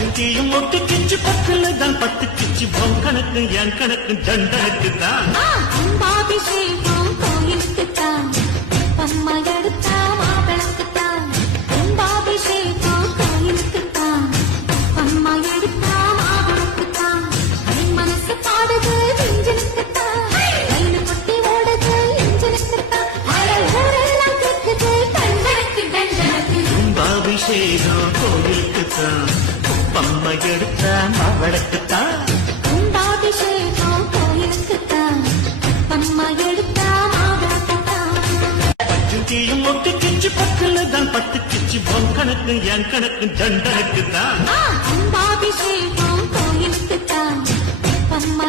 பஞ்சுத்தியும் ஒட்டு கிச்சு பக்கல தான் பத்து கிச்சு பொன் கணக்கு என் கணக்கு தண்டனுக்கு தான் கும்பாபிஷேகம் கோயிலுக்கு தான் பம்மா எடுத்தா மாப்பிளக்கு தான் கும்பாபிஷேகம் கோயிலுக்கு தான் பம்மா எடுத்தா மாப்பிளக்கு தான் மனசு பாடுது இஞ்சனுக்கு தான் கையில கொட்டி ஓடுது இஞ்சனுக்கு தான் ஊரெல்லாம் கேட்குது தண்டனுக்கு தண்டனுக்கு கும்பாபிஷேகம் கோயிலுக்கு தான் பம்மா எடுத்தா மாவளக்கு தான் கும்பாபிஷேகம் கோயிலுக்கு தான் பம்மா எடுத்தா மாவிளக்கு தான் பஞ்சுத்தியும் ஒட்டு கிச்சு பக்கல தான் பத்து கிச்சு பொன் கணக்கு என் கணக்கு தண்டனுக்கு தான் கும்பாபிஷேகம் கோயிலுக்கு தான் பம்மா